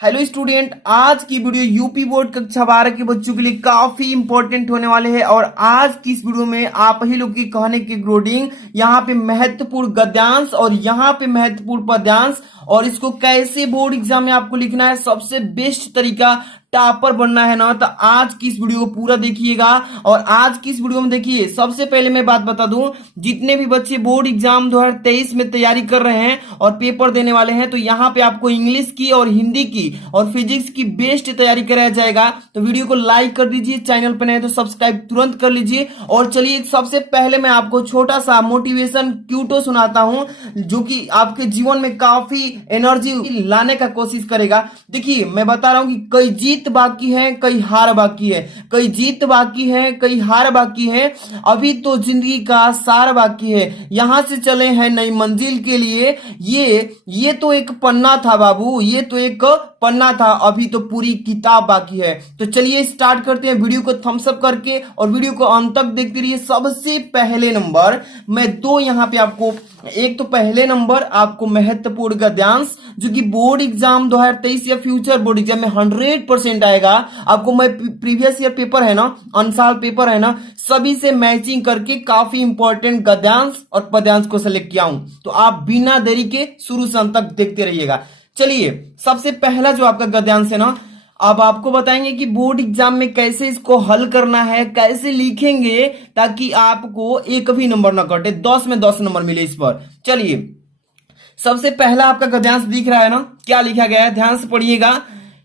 Hello student, आज की video UP board कक्षा 12 के बच्चों के लिए काफी इंपॉर्टेंट होने वाले हैं। और आज की इस वीडियो में आप ही लोग के कहने के अकॉर्डिंग यहाँ पे महत्वपूर्ण गद्यांश और यहाँ पे महत्वपूर्ण पद्यांश और इसको कैसे बोर्ड एग्जाम में आपको लिखना है, सबसे बेस्ट तरीका टॉपर बनना है ना, तो आज की इस वीडियो को पूरा देखिएगा। और आज की इस वीडियो में देखिए, सबसे पहले मैं बात बता दूं, जितने भी बच्चे बोर्ड एग्जाम 2023 में तैयारी कर रहे हैं और पेपर देने वाले हैं, तो यहाँ पे आपको इंग्लिश की और हिंदी की और फिजिक्स की बेस्ट तैयारी कराया जाएगा। तो वीडियो को लाइक कर दीजिए, चैनल पर नए तो सब्सक्राइब तुरंत कर लीजिए। और चलिए सबसे पहले मैं आपको छोटा सा मोटिवेशन क्यूटो सुनाता हूं, जो कि आपके जीवन में काफी एनर्जी लाने का कोशिश करेगा। देखिए मैं बता रहा हूं कि कई जीत बाकी है, कई हार बाकी है, कई जीत बाकी है, कई हार बाकी है, अभी तो जिंदगी का सार बाकी है, यहां से चले हैं नई मंजिल के लिए। ये तो एक पन्ना था बाबू, ये तो एक पन्ना था, अभी तो पूरी किताब बाकी है। तो चलिए स्टार्ट करते हैं वीडियो को थम्स अप करके, और वीडियो को अंत तक देखते रहिए। सबसे पहले नंबर मैं दो यहां पे आपको, एक तो पहले नंबर आपको महत्वपूर्ण गद्यांश, जो कि बोर्ड एग्जाम 2023 या फ्यूचर बोर्ड एग्जाम में 100% आएगा। आपको मैं प्रीवियस ईयर पेपर है ना, अनसाल पेपर है ना, सभी से मैचिंग करके काफी इंपॉर्टेंट गद्यांश और पद्यांश को सेलेक्ट किया हूं। तो आप बिना देरी के शुरू से अंत तक देखते रहिएगा। चलिए सबसे पहला जो आपका गद्यांश है ना, अब आपको बताएंगे कि बोर्ड एग्जाम में कैसे इसको हल करना है, कैसे लिखेंगे ताकि आपको एक भी नंबर ना कटे, 10 में 10 नंबर मिले इस पर। चलिए सबसे पहला आपका गद्यांश दिख रहा है ना, क्या लिखा गया है, ध्यान से पढ़िएगा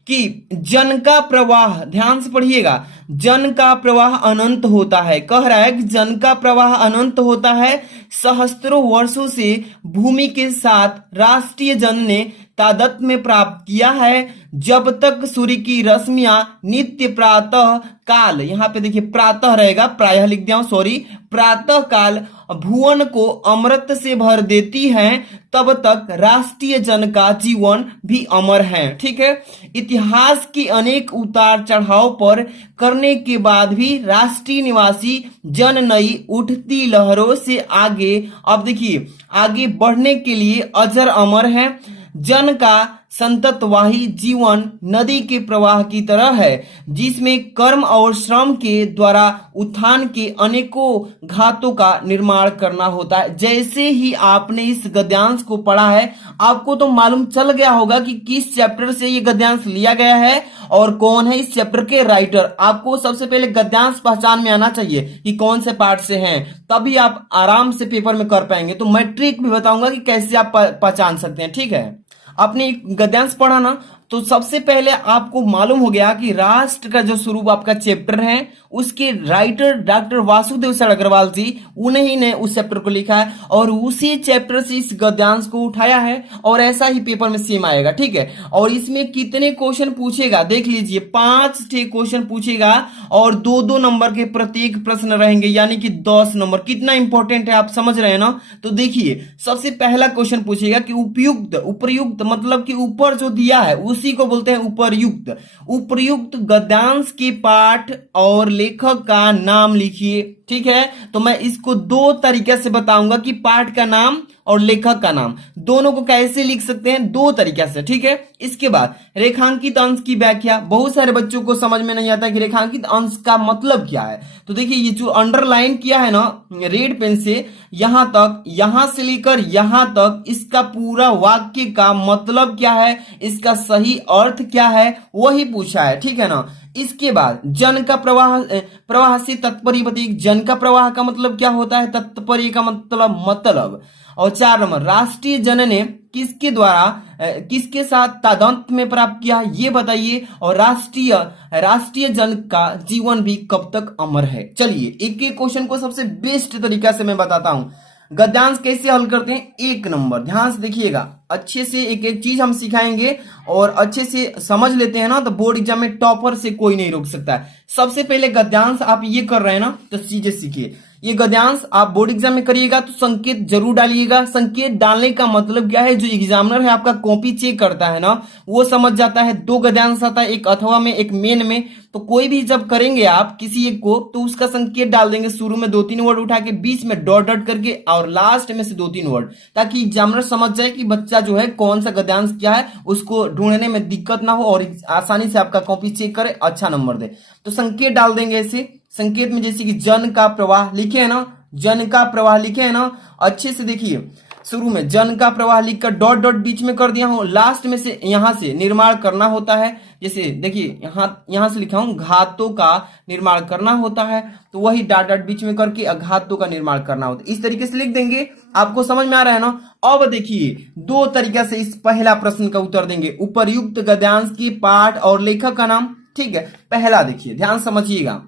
कि जन का प्रवाह, ध्यान से पढ़िएगा, जन का प्रवाह अनंत होता है। कह रहा है कि जन का प्रवाह अनंत होता है, सहस्त्रों वर्षों से भूमि के साथ राष्ट्रीय जन ने तादात्म्य में प्राप्त किया है। जब तक सूर्य की रश्मियां नित्य प्रातः काल, यहां पे देखिए प्रातः रहेगा, प्रायः लिख दिया, सॉरी, प्रातः काल भुवन को अमृत से भर देती हैं, तब तक राष्ट्रीय जन का जीवन भी अमर है। ठीक है, इतिहास की अनेक उतार चढ़ाव पर करने के बाद भी राष्ट्रीय निवासी जन नई उठती लहरों से आगे, अब देखिए, आगे बढ़ने के लिए अजर अमर है। जन का संततवाही जीवन नदी के प्रवाह की तरह है, जिसमें कर्म और श्रम के द्वारा उत्थान के अनेकों घातों का निर्माण करना होता है। जैसे ही आपने इस गद्यांश को पढ़ा है, आपको तो मालूम चल गया होगा कि किस चैप्टर से ये गद्यांश लिया गया है और कौन है इस चैप्टर के राइटर। आपको सबसे पहले गद्यांश पहचान में आना चाहिए कि कौन से पार्ट से हैं, तभी आप आराम से पेपर में कर पाएंगे। तो मैं ट्रिक भी बताऊंगा कि कैसे आप पहचान सकते हैं। ठीक है, आपने गद्यांश पढ़ा ना, तो सबसे पहले आपको मालूम हो गया कि राष्ट्र का जो स्वरूप आपका चैप्टर है, उसके writer doctor Vasudev sir Agrawal ji, उन्हीं ने उस चैप्टर को लिखा है और उसी चैप्टर से इस गद्यांश को उठाया है, और ऐसा ही पेपर में सेम आएगा। ठीक है, और इसमें कितने क्वेश्चन पूछेगा देख लीजिए, 5 क्वेश्चन पूछेगा और 2-2 नंबर के प्रत्येक प्रश्न रहेंगे, यानी कि 10 नंबर। कितना इंपॉर्टेंट है आप समझ रहे हैं ना। तो देखिए सबसे पहला क्वेश्चन पूछेगा कि उपयुक्त, उपर्युक्त मतलब कि ऊपर जो दिया है उसी को बोलते हैं उपर्युक्त। उपर्युक्त गद्यांश के पाठ और लेखक का नाम लिखिए। ठीक है, तो मैं इसको 2 तरीके से बताऊंगा कि पाठ का नाम और लेखक का नाम दोनों को कैसे लिख सकते हैं, 2 तरीके से। ठीक है, इसके बाद रेखांकित अंश की व्याख्या। बहुत सारे बच्चों को समझ में नहीं आता कि रेखांकित अंश का मतलब क्या है। तो देखिए ये जो अंडरलाइन किया है ना रेड पेन से, यहां तक, यहां से लेकर यहां तक, इसका पूरा वाक्य का मतलब क्या है, इसका सही अर्थ क्या है, वही पूछा है। ठीक है ना। इसके बाद जन का प्रवाह, प्रवाह से तात्पर्य बताइए, जन का प्रवाह का मतलब क्या होता है, तात्पर्य का मतलब। और 4 नंबर, राष्ट्रीय जन ने किसके द्वारा, किसके साथ तादात्म्य में प्राप्त किया, ये बताइए। और राष्ट्रीय जन का जीवन भी कब तक अमर है। चलिए एक एक क्वेश्चन को सबसे बेस्ट तरीका से मैं बताता हूं, गद्यांश कैसे हल करते हैं। 1 नंबर, ध्यान से देखिएगा, अच्छे से एक एक चीज हम सिखाएंगे और अच्छे से समझ लेते हैं ना, तो बोर्ड एग्जाम में टॉपर से कोई नहीं रोक सकता है। सबसे पहले गद्यांश आप ये कर रहे हैं ना, तो चीजें सीखिए। ये गद्यांश आप बोर्ड एग्जाम में करिएगा तो संकेत जरूर डालिएगा। संकेत डालने का मतलब क्या है, जो एग्जामिनर है आपका कॉपी चेक करता है ना, वो समझ जाता है दो गद्यांश आता है, एक अथवा में एक मेन में। तो कोई भी जब करेंगे आप किसी एक को तो उसका संकेत डाल देंगे, शुरू में 2-3 वर्ड उठा के, बीच में डॉट डॉट करके और लास्ट में से 2-3 वर्ड, ताकि एग्जामिनर समझ जाए कि बच्चा जो है कौन सा गद्यांश क्या है, उसको ढूंढने में दिक्कत ना हो और आसानी से आपका कॉपी चेक करे, अच्छा नंबर दे। तो संकेत डाल देंगे ऐसे। संकेत में जैसे कि जन का प्रवाह लिखे है ना, जन का प्रवाह लिखे है ना, अच्छे से देखिए, शुरू में जन का प्रवाह लिखकर डॉट डॉट बीच में कर दिया हूं, लास्ट में से यहां से निर्माण करना होता है। जैसे देखिए यहां से लिखा हूं घातों का निर्माण करना होता है, तो वही डॉट डॉट बीच में करके अघातों का निर्माण करना होता है। इस तरीके से लिख देंगे। आपको समझ में आ रहा है ना। अब देखिए दो तरीका से इस पहला प्रश्न का उत्तर देंगे। उपर्युक्त गद्यांश की पाठ और लेखक का नाम, ठीक है। पहला देखिए, ध्यान समझिएगा।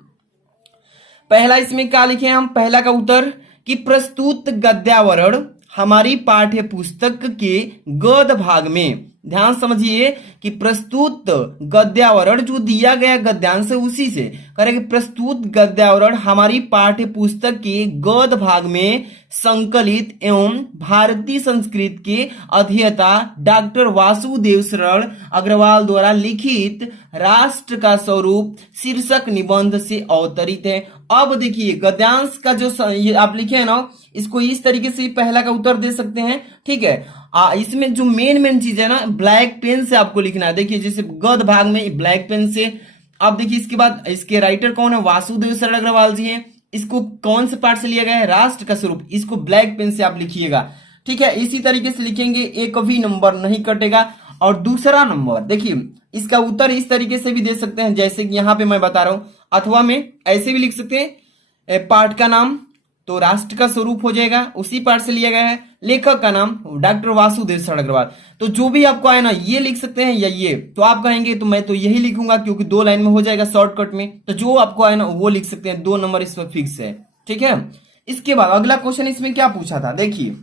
पहला इसमें क्या लिखे हम, पहला का उत्तर कि प्रस्तुत गद्यावरण हमारी पाठ्य पुस्तक के गद्य भाग में, ध्यान समझिए कि प्रस्तुत गद्यावरण जो दिया गया गद्यांश है उसी से करेंगे। प्रस्तुत गद्यावरण हमारी पाठ्य पुस्तक के गद्य भाग में संकलित एवं भारतीय संस्कृत के अध्येता डॉक्टर वासुदेव शरण अग्रवाल द्वारा लिखित राष्ट्र का स्वरूप शीर्षक निबंध से अवतरित है। अब देखिए गद्यांश का जो ये आप लिखे है ना, इसको इस तरीके से पहला का उत्तर दे सकते हैं, ठीक है। इसमें जो मेन चीज है ना, ब्लैक पेन से आपको लिखना है। देखिए जैसे गद्य भाग में ब्लैक पेन से। अब देखिए इसके बाद इसके राइटर कौन है, वासुदेव शरण अग्रवाल जी हैं। इसको कौन से पार्ट से लिया गया है, राष्ट्र का स्वरूप। इसको ब्लैक पेन से आप लिखिएगा, ठीक है। इसी तरीके से लिखेंगे, एक भी नंबर नहीं कटेगा। और दूसरा नंबर देखिए, इसका उत्तर इस तरीके से भी दे सकते हैं, जैसे कि यहां पे मैं बता रहा हूं, अथवा में ऐसे भी लिख सकते हैं। पाठ का नाम तो राष्ट्र का स्वरूप हो जाएगा, उसी पाठ से लिया गया है। लेखक का नाम डॉक्टर वासुदेव शरण अग्रवाल। तो जो भी आपको आए ना, ये लिख सकते हैं या ये, तो आप कहेंगे तो मैं तो यही लिखूंगा क्योंकि 2 लाइन में हो जाएगा शॉर्टकट में। तो जो आपको आए ना वो लिख सकते हैं, 2 नंबर इस पर फिक्स है, ठीक है। इसके बाद अगला क्वेश्चन इसमें क्या पूछा था, देखिए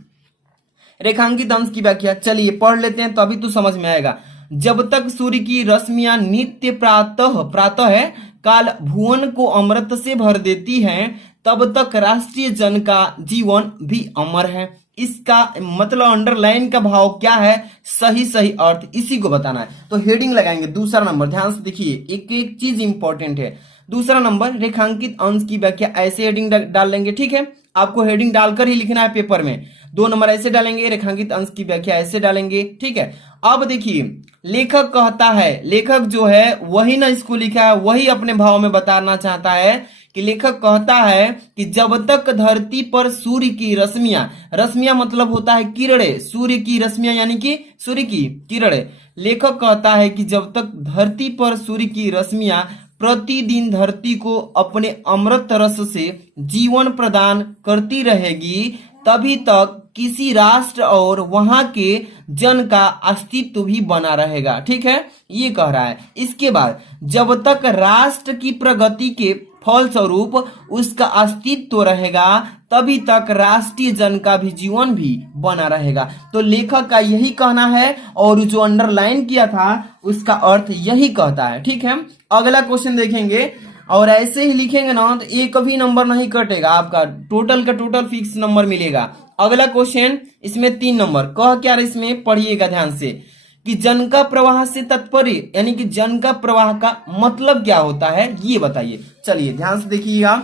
रेखांकित अंश की व्याख्या। चलिए पढ़ लेते हैं, तो अभी तो समझ में आएगा। जब तक सूर्य की रश्मियां नित्य प्रातः है काल भुवन को अमृत से भर देती हैं, तब तक राष्ट्रीय जन का जीवन भी अमर है। इसका मतलब अंडरलाइन का भाव क्या है, सही सही अर्थ, इसी को बताना है। तो हेडिंग लगाएंगे दूसरा नंबर, ध्यान से देखिए, एक एक चीज इंपॉर्टेंट है। दूसरा नंबर रेखांकित अंश की व्याख्या, ऐसे हेडिंग डाल लेंगे, ठीक है। आपको हेडिंग डालकर ही लिखना है पेपर में। 2 नंबर ऐसे डालेंगे, रेखांकित अंश की व्याख्या ऐसे डालेंगे, ठीक है। अब देखिए लेखक कहता है, लेखक जो है वही ना इसको लिखा है, वही अपने भाव में बताना चाहता है कि लेखक कहता है कि जब तक धरती पर सूर्य की रश्मियां मतलब होता है किरणें, सूर्य की रश्मियां यानी कि सूर्य की किरणें। लेखक कहता है कि जब तक धरती पर सूर्य की रश्मियां प्रतिदिन धरती को अपने अमृत रस से जीवन प्रदान करती रहेगी, तभी तक किसी राष्ट्र और वहां के जन का अस्तित्व भी बना रहेगा, ठीक है, ये कह रहा है। इसके बाद जब तक राष्ट्र की प्रगति के फलस्वरूप उसका अस्तित्व रहेगा, तभी तक राष्ट्रीय जन का भी जीवन भी बना रहेगा। तो लेखक का यही कहना है और जो अंडरलाइन किया था उसका अर्थ यही कहता है, ठीक है। अगला क्वेश्चन देखेंगे और ऐसे ही लिखेंगे ना तो एक भी नंबर नहीं कटेगा, आपका टोटल का टोटल फिक्स नंबर मिलेगा। अगला क्वेश्चन इसमें 3 नंबर कह क्या, इसमें पढ़िएगा ध्यान से कि जन का प्रवाह से तात्पर्य, यानी कि जन का प्रवाह का मतलब क्या होता है, ये बताइए। चलिए ध्यान से देखिएगा,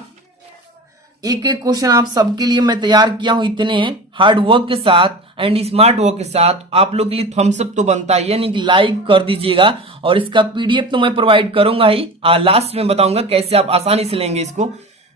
एक एक क्वेश्चन आप सबके लिए मैं तैयार किया हूं, इतने हार्ड वर्क के साथ एंड स्मार्ट वर्क के साथ। आप लोग के लिए थम्स अप तो बनता है, यानी कि लाइक कर दीजिएगा। और इसका पीडीएफ तो मैं प्रोवाइड करूंगा ही, लास्ट में बताऊंगा कैसे आप आसानी से लेंगे इसको।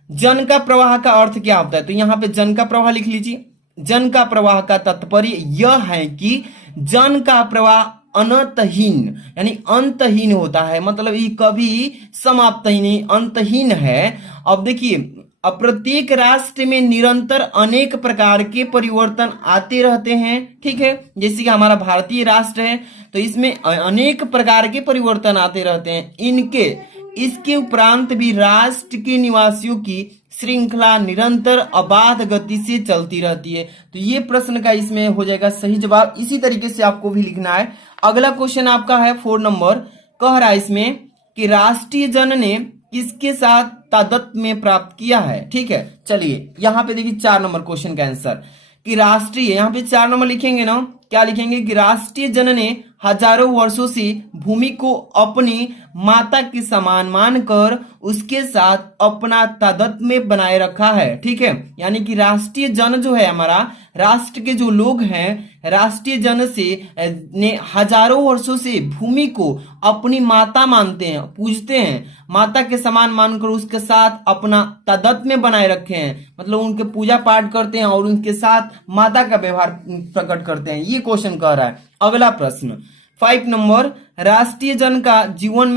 जन का प्रवाह का अर्थ क्या होता है, तो यहाँ पे जन का प्रवाह लिख लीजिए। जन का प्रवाह का तात्पर्य यह है कि जन का प्रवाह अनंतहीन यानी अंतहीन होता है, मतलब ये कभी समाप्त ही नहीं, अंतहीन है। अब देखिए प्रत्येक राष्ट्र में निरंतर अनेक प्रकार के परिवर्तन आते रहते हैं, ठीक है। जैसे कि हमारा भारतीय राष्ट्र है तो इसमें अनेक प्रकार के परिवर्तन आते रहते हैं। इसके उपरांत भी राष्ट्र के निवासियों की श्रृंखला निरंतर अबाध गति से चलती रहती है। तो ये प्रश्न का इसमें हो जाएगा सही जवाब। इसी तरीके से आपको भी लिखना है। अगला क्वेश्चन आपका है 4 नंबर, कह रहा है इसमें कि राष्ट्रीय जन ने किसके साथ तादात्म्य में प्राप्त किया है। ठीक है, चलिए यहाँ पे देखिए 4 नंबर क्वेश्चन का आंसर कि राष्ट्रीय, यहाँ पे 4 नंबर लिखेंगे ना, क्या लिखेंगे कि राष्ट्रीय जन ने हजारों वर्षों से भूमि को अपनी माता के समान मानकर उसके साथ अपना तादात्म्य बनाए रखा है। ठीक है, यानी कि राष्ट्रीय जन जो है हमारा, राष्ट्र के जो लोग हैं, राष्ट्रीय जन से ने हजारों वर्षों से भूमि को अपनी माता मानते हैं, पूजते हैं, माता के समान मानकर उसके साथ अपना तादात्म्य बनाए रखे हैं, मतलब उनके पूजा पाठ करते हैं और उनके साथ माता का व्यवहार प्रकट करते हैं। ये क्वेश्चन कह रहा है। अगला प्रश्न 5 नंबर, राष्ट्रीय जन का जीवन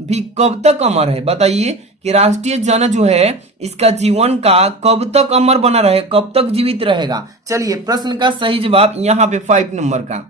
भी कब तक अमर है। बताइए कि राष्ट्रीय जन जो है इसका जीवन का कब तक अमर बना रहे, कब तक जीवित रहेगा। चलिए प्रश्न का सही जवाब यहाँ पे 5 नंबर का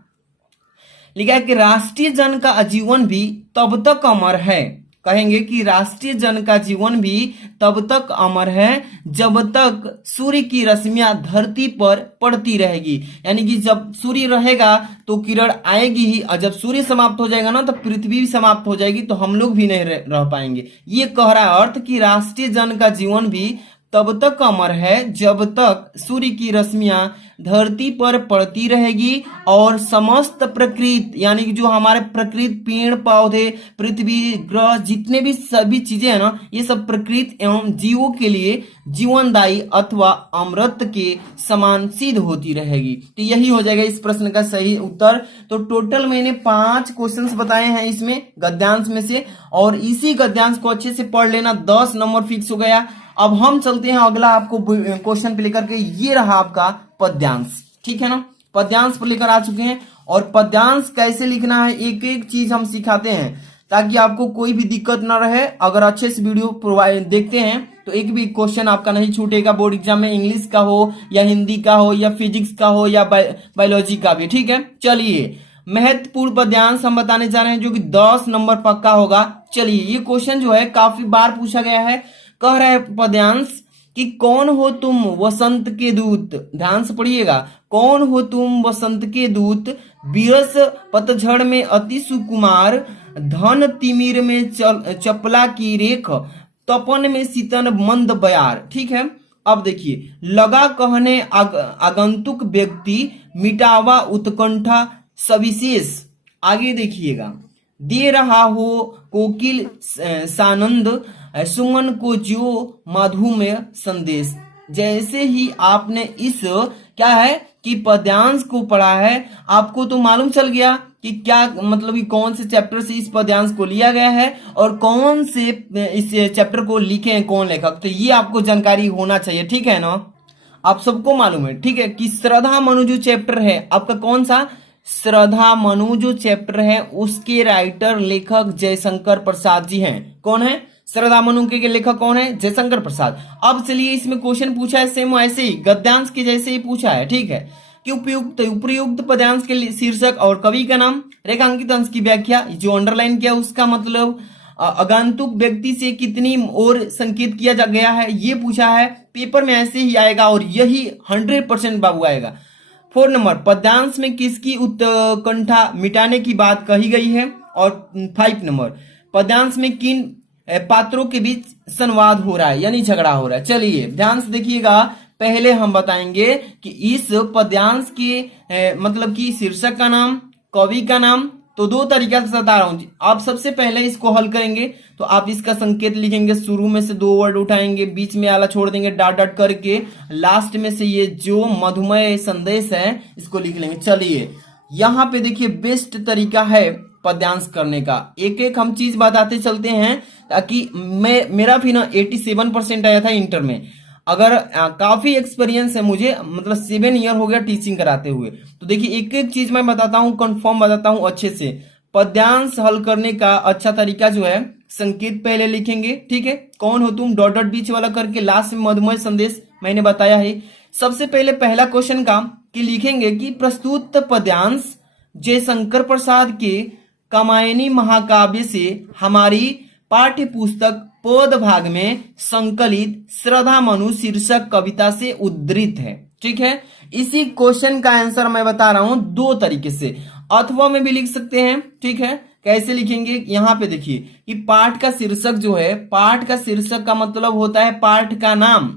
लिखा है कि राष्ट्रीय जन का जीवन भी तब तक अमर है। कहेंगे कि राष्ट्रीय जन का जीवन भी तब तक अमर है जब तक सूर्य की रश्मियां धरती पर पड़ती रहेगी, यानी कि जब सूर्य रहेगा तो किरण आएगी ही, और जब सूर्य समाप्त हो जाएगा ना तो पृथ्वी भी समाप्त हो जाएगी, तो हम लोग भी नहीं रह पाएंगे। ये कह रहा है अर्थ कि राष्ट्रीय जन का जीवन भी तब तक अमर है जब तक सूर्य की रश्मियां धरती पर पड़ती रहेगी और समस्त प्रकृति, यानी कि जो हमारे प्रकृति, पेड़ पौधे, पृथ्वी, ग्रह, जितने भी सभी चीजें हैं ना, ये सब प्रकृति एवं जीवों के लिए जीवनदायी अथवा अमृत के समान सिद्ध होती रहेगी। तो यही हो जाएगा इस प्रश्न का सही उत्तर। तो टोटल मैंने 5 क्वेश्चंस बताए हैं इसमें गद्यांश में से, और इसी गद्यांश को अच्छे से पढ़ लेना, 10 नंबर फिक्स हो गया। अब हम चलते हैं अगला आपको क्वेश्चन पे लेकर के, ये रहा आपका पद्यांश। ठीक है ना, पद्यांश पर लेकर आ चुके हैं, और पद्यांश कैसे लिखना है एक एक चीज हम सिखाते हैं ताकि आपको कोई भी दिक्कत ना रहे। अगर अच्छे से वीडियो प्रोवाइड देखते हैं तो एक भी क्वेश्चन आपका नहीं छूटेगा बोर्ड एग्जाम में, इंग्लिश का हो या हिंदी का हो या फिजिक्स का हो या बायोलॉजी का भी। ठीक है, चलिए महत्वपूर्ण पद्यांश हम बताने जा रहे हैं जो कि 10 नंबर पक्का होगा। चलिए ये क्वेश्चन जो है काफी बार पूछा गया है। कह रहा है पद्यांश कि कौन हो तुम वसंत के दूत, ध्यान से पढ़िएगा, कौन हो तुम वसंत के दूत, बिरस पतझड़ में अति सुकुमार, धन तिमिर में चपला की रेख, तपन में शीतन मंद बयार। ठीक है, अब देखिए, लगा कहने आगंतुक व्यक्ति, मिटावा उत्कंठा सविशेष। आगे देखिएगा, दे रहा हो कोकिल सानंद, सुमन को जो मधुमेह संदेश। जैसे ही आपने इस क्या है कि पद्यांश को पढ़ा है, आपको तो मालूम चल गया कि क्या मतलब कि कौन से चैप्टर से इस पद्यांश को लिया गया है और कौन से इस चैप्टर को लिखे हैं कौन लेखक। तो ये आपको जानकारी होना चाहिए। ठीक है ना, आप सबको मालूम है। ठीक है, कि श्रद्धा मनु जो चैप्टर है आपका, कौन सा, श्रद्धा मनु जो चैप्टर है उसके राइटर लेखक जयशंकर प्रसाद जी हैं। कौन है, श्रद्धा मनु के लेखक कौन है, जयशंकर प्रसाद। अब चलिए इसमें क्वेश्चन पूछा है सेम ऐसे ही गद्यांश के जैसे ही पूछा है। ठीक है, कि उपयुक्त पद्यांश के शीर्षक और कवि का नाम, रेखांकित अंश की व्याख्या, जो अंडरलाइन किया उसका मतलब, आगंतुक व्यक्ति से कितनी और संकेत किया जा गया है, ये पूछा है। पेपर में ऐसे ही आएगा और यही 100% बाबू आएगा। 4 नंबर, पद्यांश में किसकी उत्कंठा मिटाने की बात कही गई है। और 5 नंबर, पद्यांश में किन पात्रों के बीच संवाद हो रहा है यानी झगड़ा हो रहा है। चलिए ध्यान से देखिएगा, पहले हम बताएंगे कि इस पद्यांश के मतलब कि शीर्षक का नाम, कवि का नाम, तो 2 तरीका से बता रहा हूं। आप सबसे पहले इसको हल करेंगे तो आप इसका संकेत लिखेंगे, शुरू में से 2 वर्ड उठाएंगे, बीच में आला छोड़ देंगे डॉट डॉट करके, लास्ट में से ये जो मधुमेह संदेश है इसको लिख लेंगे। चलिए यहाँ पे देखिए बेस्ट तरीका है पद्यांश करने का, एक एक हम चीज बताते चलते हैं ताकि मेरा भी ना 87% आया था इंटर में। अगर काफी एक्सपीरियंस है मुझे, मतलब 7 ईयर हो गया टीचिंग कराते हुए, तो देखिए एक एक चीज मैं बताता हूँ, कंफर्म बताता हूँ अच्छे से। पद्यांश हल करने का अच्छा तरीका जो है, संकेत पहले लिखेंगे। ठीक है, कौन हो तुम डॉट डॉट बीच वाला करके, लास्ट में मधुमेह संदेश मैंने बताया है। सबसे पहले पहला क्वेश्चन का कि लिखेंगे कि प्रस्तुत पद्यांश जयशंकर प्रसाद के कामायनी महाकाव्य से हमारी पाठ्य पुस्तक पद भाग में संकलित श्रद्धा मनु शीर्षक कविता से उद्धृत है। ठीक है, इसी क्वेश्चन का आंसर मैं बता रहा हूं 2 तरीके से, अथवा में भी लिख सकते हैं। ठीक है, कैसे लिखेंगे, यहाँ पे देखिए कि पाठ का शीर्षक जो है, पाठ का शीर्षक का मतलब होता है पाठ का नाम।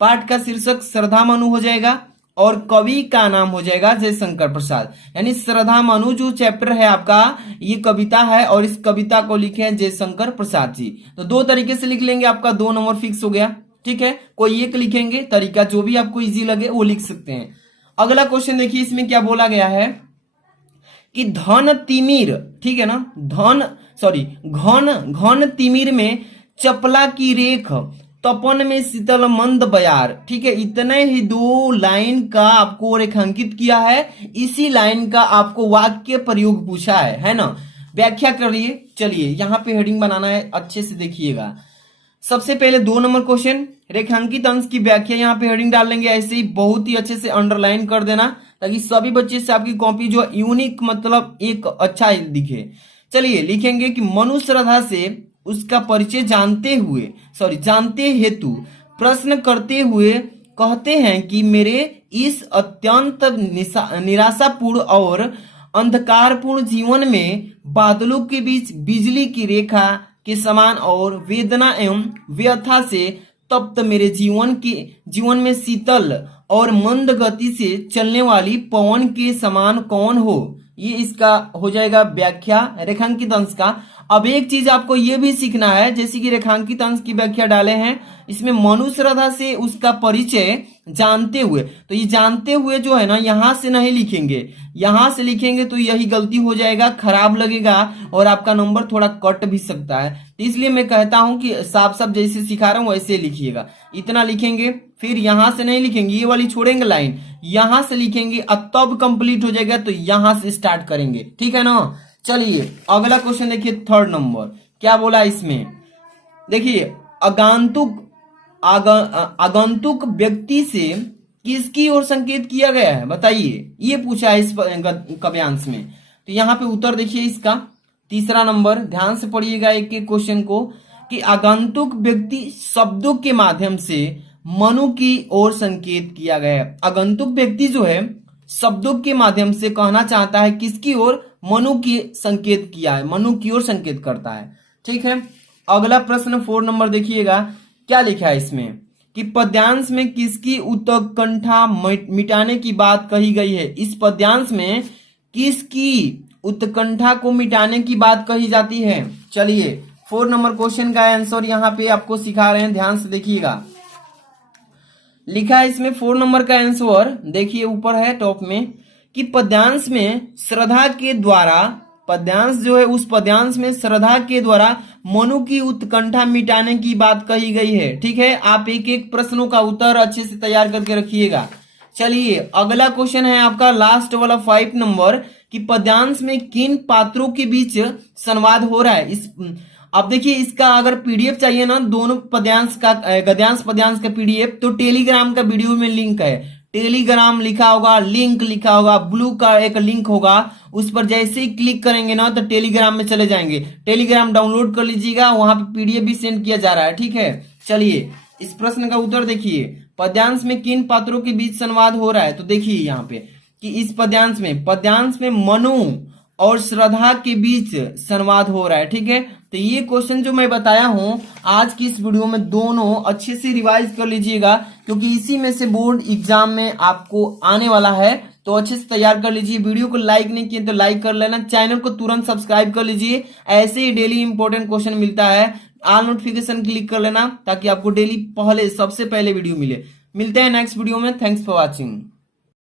पाठ का शीर्षक श्रद्धा मनु हो जाएगा और कवि का नाम हो जाएगा जयशंकर प्रसाद। यानी श्रद्धा मनु जो चैप्टर है आपका, ये कविता है और इस कविता को लिखे हैं जयशंकर प्रसाद जी। तो दो तरीके से लिख लेंगे, आपका 2 नंबर फिक्स हो गया। ठीक है, कोई एक लिखेंगे, तरीका जो भी आपको इजी लगे वो लिख सकते हैं। अगला क्वेश्चन देखिए, इसमें क्या बोला गया है कि धन तिमिर, ठीक है ना, घन तिमिर में चपला की रेख, तपन में शीतल मंद बयार। ठीक है, इतने ही 2 लाइन का आपको रेखांकित किया है, इसी लाइन का आपको वाक्य प्रयोग पूछा है ना। व्याख्या करिए। चलिए यहाँ पे हेडिंग बनाना है, अच्छे से देखिएगा। सबसे पहले 2 नंबर क्वेश्चन, रेखांकित अंश की व्याख्या, यहाँ पे हेडिंग डाल लेंगे, ऐसे ही बहुत ही अच्छे से अंडरलाइन कर देना ताकि सभी बच्चे से आपकी कॉपी जो यूनिक मतलब एक अच्छा दिखे। चलिए लिखेंगे कि मनु श्रद्धा से उसका परिचय जानते हेतु प्रश्न करते हुए कहते हैं कि मेरे इस अत्यंत निराशापूर्ण और अंधकारपूर्ण जीवन में बादलों के बीच बिजली की रेखा के समान और वेदना एवं व्यथा से तप्त मेरे जीवन में शीतल और मंद गति से चलने वाली पवन के समान कौन हो। ये इसका हो जाएगा व्याख्या रेखांकित अंश का। अब एक चीज आपको ये भी सीखना है, जैसे कि रेखांकित अंश की व्याख्या डाले हैं, इसमें मनु श्रद्धा से उसका परिचय जानते हुए, तो ये जानते हुए जो है ना, यहां से नहीं लिखेंगे, यहां से लिखेंगे तो यही गलती हो जाएगा, खराब लगेगा और आपका नंबर थोड़ा कट भी सकता है। तो इसलिए मैं कहता हूं कि साफ साफ जैसे सिखा रहा हूं वैसे लिखिएगा। इतना लिखेंगे, फिर यहां से नहीं लिखेंगे, ये वाली छोड़ेंगे लाइन, यहां से लिखेंगे, तब कंप्लीट हो जाएगा तो यहां से स्टार्ट करेंगे। ठीक है ना। चलिए अगला क्वेश्चन देखिए, 3rd नंबर क्या बोला इसमें, देखिए आगंतुक व्यक्ति से किसकी ओर संकेत किया गया है, बताइए, ये पूछा है इस काव्यांश में। तो यहाँ पे उत्तर देखिए इसका 3रा नंबर, ध्यान से पढ़िएगा एक एक क्वेश्चन को, कि आगंतुक व्यक्ति शब्दों के माध्यम से मनु की ओर संकेत किया गया है। आगंतुक व्यक्ति जो है शब्दों के माध्यम से कहना चाहता है किसकी ओर, मनु की संकेत किया है, मनु की ओर संकेत करता है। ठीक है, अगला प्रश्न 4 नंबर देखिएगा, क्या लिखा है इसमें कि पद्यांश में किसकी उत्कंठा मिटाने की बात कही गई है। इस पद्यांश में किसकी उत्कंठा को मिटाने की बात कही जाती है। चलिए 4 नंबर क्वेश्चन का आंसर यहाँ पे आपको सिखा रहे हैं, ध्यान से देखिएगा। लिखा है इसमें 4 नंबर का आंसर, देखिए ऊपर है टॉप में, कि पद्यांश में श्रद्धा के द्वारा, पद्यांश जो है उस पद्यांश में श्रद्धा के द्वारा मनु की उत्कंठा मिटाने की बात कही गई है। ठीक है, आप एक एक प्रश्नों का उत्तर अच्छे से तैयार करके रखिएगा। चलिए अगला क्वेश्चन है आपका लास्ट वाला 5 नंबर, कि पद्यांश में किन पात्रों के बीच संवाद हो रहा है। अब देखिए इसका अगर पीडीएफ चाहिए ना, दोनों पद्यांश का, गद्यांश पद्यांश का पीडीएफ, तो टेलीग्राम का वीडियो में लिंक है, टेलीग्राम लिखा होगा, लिंक लिखा होगा, ब्लू का एक लिंक होगा, उस पर जैसे ही क्लिक करेंगे ना तो टेलीग्राम में चले जाएंगे। टेलीग्राम डाउनलोड कर लीजिएगा, वहां पे पीडीएफ भी सेंड किया जा रहा है। ठीक है, चलिए इस प्रश्न का उत्तर देखिए, पद्यांश में किन पात्रों के बीच संवाद हो रहा है। तो देखिए यहाँ पे कि इस पद्यांश में मनु और श्रद्धा के बीच संवाद हो रहा है। ठीक है, तो ये क्वेश्चन जो मैं बताया हूं आज की इस वीडियो में, दोनों अच्छे से रिवाइज कर लीजिएगा, क्योंकि इसी में से बोर्ड एग्जाम में आपको आने वाला है, तो अच्छे से तैयार कर लीजिए। वीडियो को लाइक नहीं किए तो लाइक कर लेना, चैनल को तुरंत सब्सक्राइब कर लीजिए, ऐसे ही डेली इंपॉर्टेंट क्वेश्चन मिलता है, ऑल नोटिफिकेशन क्लिक कर लेना ताकि आपको डेली सबसे पहले वीडियो मिले। मिलते हैं नेक्स्ट वीडियो में, थैंक्स फॉर वॉचिंग।